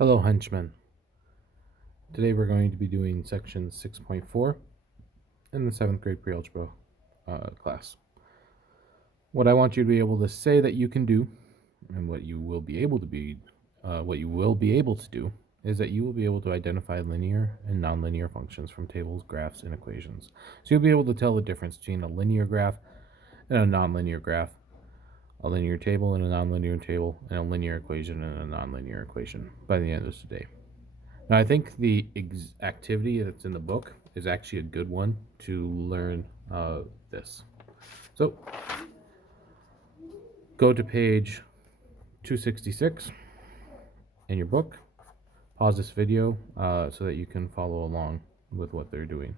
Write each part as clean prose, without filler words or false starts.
Hello, henchmen. Today we're going to be doing section 6.4 in the 7th grade pre-algebra class. What I want you to be able to say that you can do, and what you will be able to do, is that you will be able to identify linear and nonlinear functions from tables, graphs, and equations. So you'll be able to tell the difference between a linear graph and a nonlinear graph, a linear table and a nonlinear table, and a linear equation and a nonlinear equation by the end of today. Now, I think the activity that's in the book is actually a good one to learn this. So, go to page 266 in your book. Pause this video so that you can follow along with what they're doing.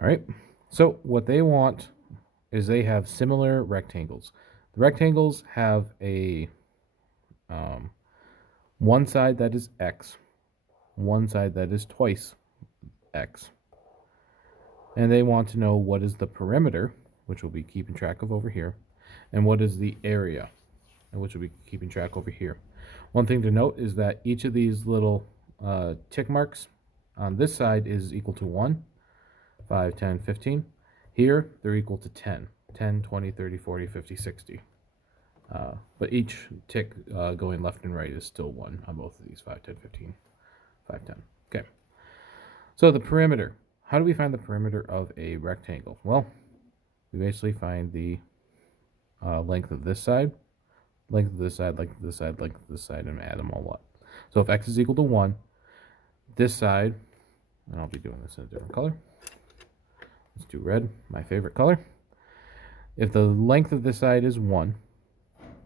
All right. So, what they want is they have similar rectangles. The rectangles have a one side that is x, one side that is twice x. And they want to know what is the perimeter, which we'll be keeping track of over here, and what is the area, which we'll be keeping track over here. One thing to note is that each of these little tick marks on this side is equal to 1, 5, 10, 15. Here, they're equal to 10, 10, 20, 30, 40, 50, 60. But each tick going left and right is still 1 on both of these, 5, 10, 15, 5, 10. Okay. So the perimeter. How do we find the perimeter of a rectangle? Well, we basically find the length of this side, length of this side, length of this side, length of this side, and add them all up. So if x is equal to 1, this side, and I'll be doing this in a different color. Let's do red, my favorite color. If the length of this side is 1,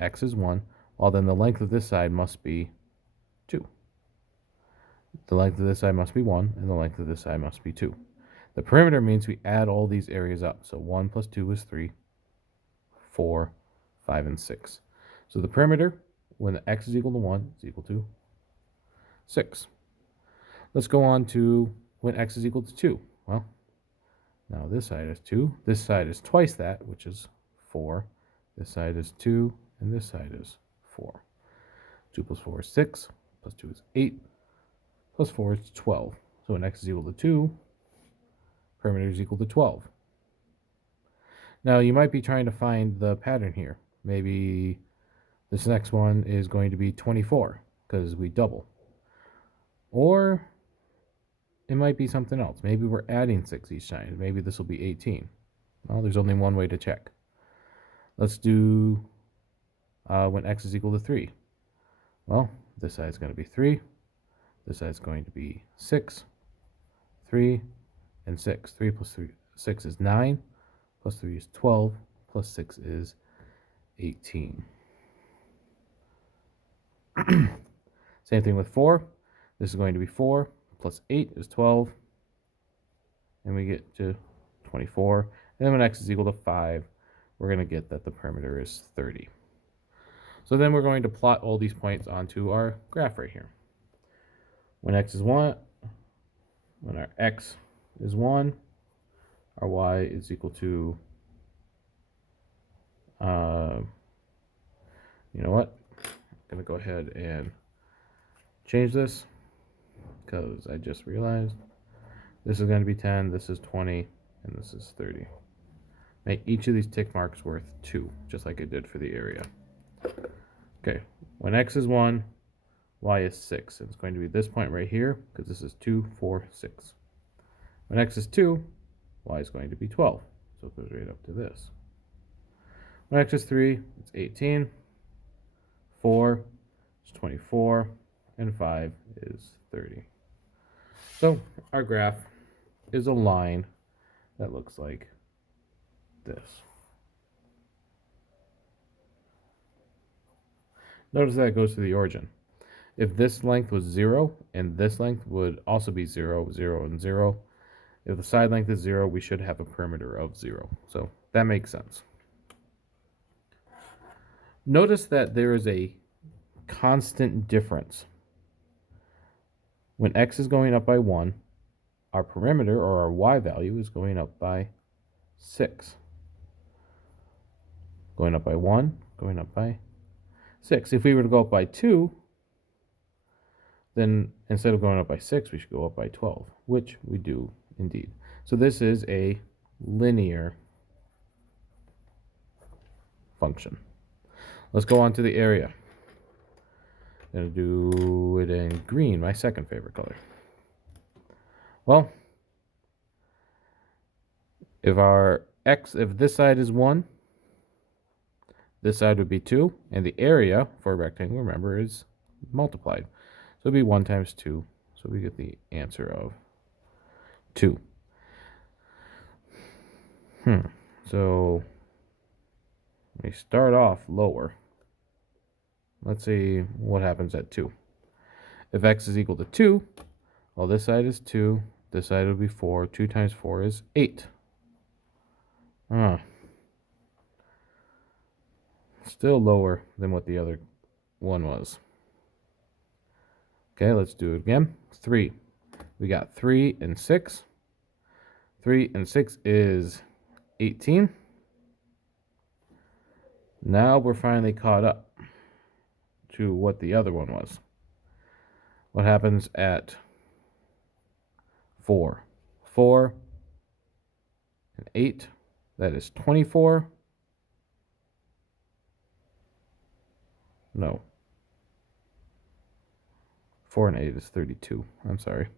x is 1, well then the length of this side must be 2. The length of this side must be 1, and the length of this side must be 2. The perimeter means we add all these areas up. So 1 plus 2 is 3, 4, 5, and 6. So the perimeter, when the x is equal to 1, is equal to 6. Let's go on to when x is equal to 2. Well, now this side is 2. This side is twice that, which is 4. This side is 2, and this side is 4. 2 plus 4 is 6, plus 2 is 8, plus 4 is 12. So when x is equal to 2, perimeter is equal to 12. Now you might be trying to find the pattern here. Maybe this next one is going to be 24 because we double. Or it might be something else. Maybe we're adding 6 each time. Maybe this will be 18. Well, there's only one way to check. Let's do when x is equal to 3. Well, this side is going to be 3. This side is going to be 6, 3, and 6. 3 plus 3, 6 is 9, plus 3 is 12, plus 6 is 18. Same thing with 4. This is going to be 4, plus 8 is 12, and we get to 24. And then when x is equal to 5, we're going to get that the perimeter is 30. So then we're going to plot all these points onto our graph right here. When x is 1, when our x is 1, our y is equal to, you know what? I'm going to go ahead and change this because I just realized this is going to be 10, this is 20, and this is 30. Make each of these tick marks worth 2, just like I did for the area. Okay, when x is 1, y is 6. It's going to be this point right here because this is 2, 4, 6. When x is 2, y is going to be 12. So it goes right up to this. When x is 3, it's 18. 4 is 24. And 5 is 30. So our graph is a line that looks like this. Notice that it goes to the origin. If this length was 0, and this length would also be 0, 0, and 0, if the side length is 0, we should have a perimeter of 0. So that makes sense. Notice that there is a constant difference. When x is going up by 1, our perimeter, or our y value, is going up by 6. Going up by 1, going up by 6. If we were to go up by 2, then instead of going up by 6, we should go up by 12, which we do indeed. So this is a linear function. Let's go on to the area. I'm going to do it in green, my second favorite color. Well, if this side is 1, this side would be 2, and the area for a rectangle, remember, is multiplied. So it'd be 1 times 2, so we get the answer of 2. So we start off lower. Let's see what happens at 2. If x is equal to 2, well, this side is 2, this side would be 4. 2 times 4 is 8. Still lower than what the other one was. Okay, let's do it again. 3. We got 3 and 6. 3 and 6 is 18. Now we're finally caught up to what the other one was. What happens at 4? 4 and 8, that is 24. No. 4 and 8 is 32. I'm sorry.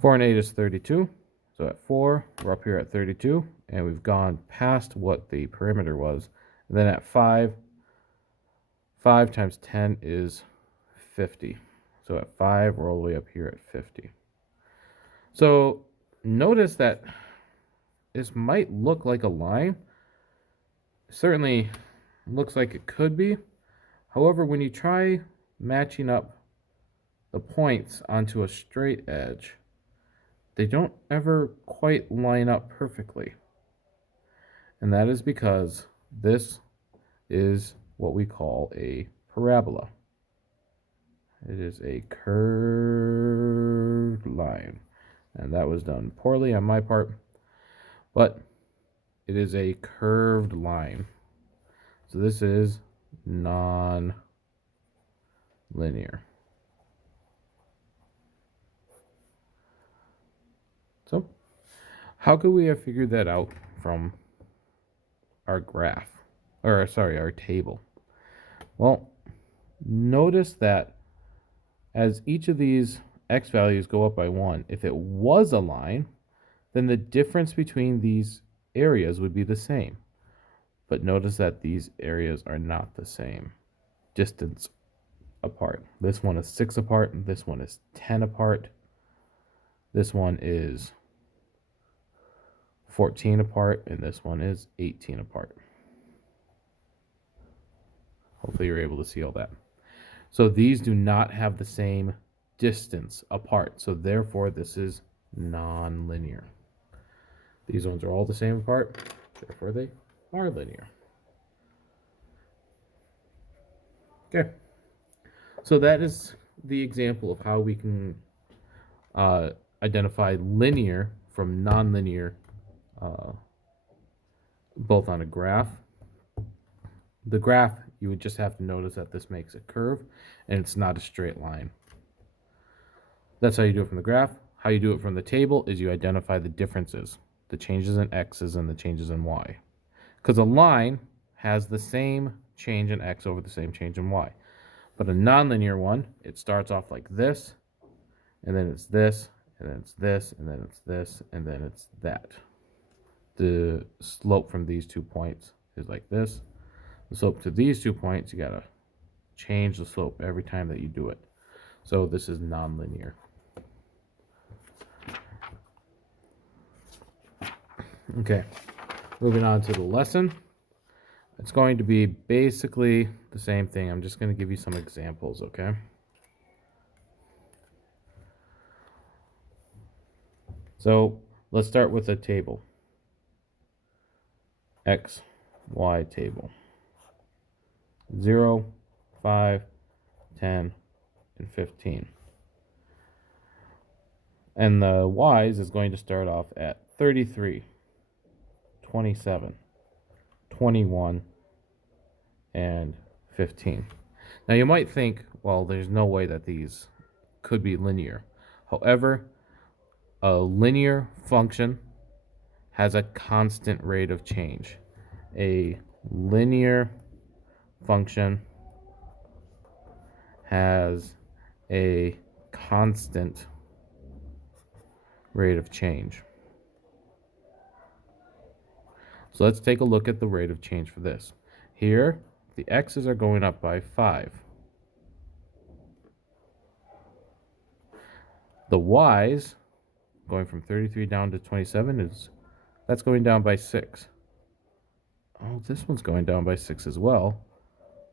4 and 8 is 32. So at 4, we're up here at 32, and we've gone past what the perimeter was. And then at 5, 5 times 10 is 50. So at 5, we're all the way up here at 50. So notice that this might look like a line. Certainly looks like it could be. However, when you try matching up the points onto a straight edge, they don't ever quite line up perfectly. And that is because this is what we call a parabola. It is a curved line. And that was done poorly on my part, but it is a curved line. So this is non-linear. So how could we have figured that out from our graph? Or sorry, our table. Well, notice that as each of these x values go up by 1, if it was a line, then the difference between these areas would be the same. But notice that these areas are not the same distance apart. This one is 6 apart, and this one is 10 apart. This one is 14 apart, and this one is 18 apart. Hopefully you're able to see all that. So these do not have the same distance apart. So therefore, this is non-linear. These ones are all the same apart. Therefore, they are linear. Okay. So that is the example of how we can identify linear from non-linear, both on a graph. The graph, you would just have to notice that this makes a curve, and it's not a straight line. That's how you do it from the graph. How you do it from the table is you identify the differences, the changes in x's and the changes in y. Because a line has the same change in x over the same change in y. But a nonlinear one, it starts off like this, and then it's this, and then it's this, and then it's this, and then it's that. The slope from these 2 points is like this. The slope to these 2 points, you gotta change the slope every time that you do it. So this is nonlinear. Okay, moving on to the lesson. It's going to be basically the same thing. I'm just going to give you some examples, okay? So let's start with a table. X, Y table. 0, 5, 10, and 15. And the Y's is going to start off at 33, 27, 21, and 15. Now you might think, well, there's no way that these could be linear. However, a linear function has a constant rate of change. A linear function has a constant rate of change. So let's take a look at the rate of change for this. Here, the x's are going up by 5. The y's, going from 33 down to 27, that's going down by 6. Oh, this one's going down by 6 as well.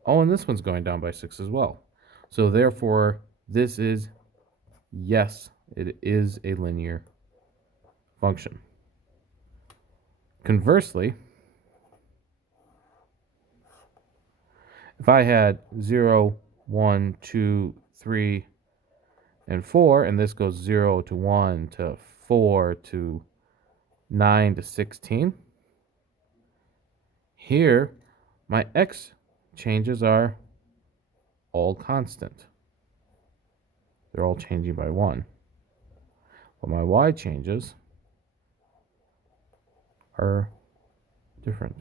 Oh, and this one's going down by 6 as well. So therefore, this is, yes, it is a linear function. Conversely, if I had 0, 1, 2, 3, and 4, and this goes 0 to 1 to 4 to 9 to 16, here my x changes are all constant. They're all changing by 1. But my y changes are different.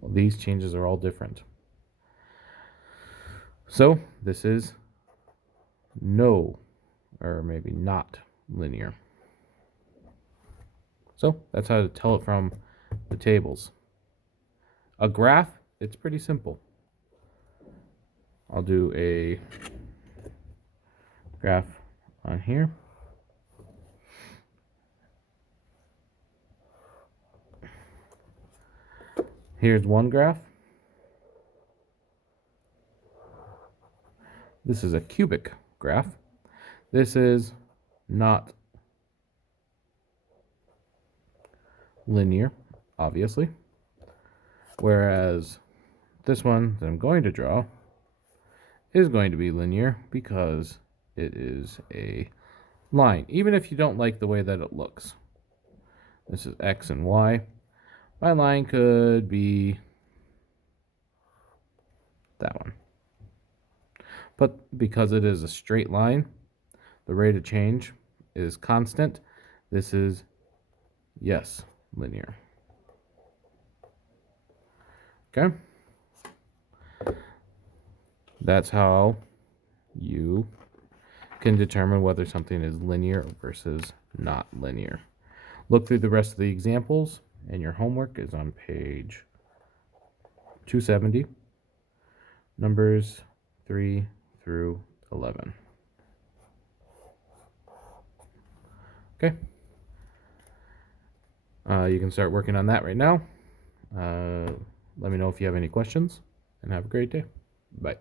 Well, these changes are all different. So this is no, or maybe not linear. So that's how to tell it from the tables. A graph, it's pretty simple. I'll do a graph on here. Here's one graph. This is a cubic graph. This is not linear, obviously. Whereas this one that I'm going to draw is going to be linear because it is a line, even if you don't like the way that it looks. This is x and y. My line could be that one. But because it is a straight line, the rate of change is constant. This is, yes, linear. Okay? That's how you can determine whether something is linear versus not linear. Look through the rest of the examples, and your homework is on page 270, numbers 3 through 11. Okay. You can start working on that right now. Let me know if you have any questions, and have a great day. Bye.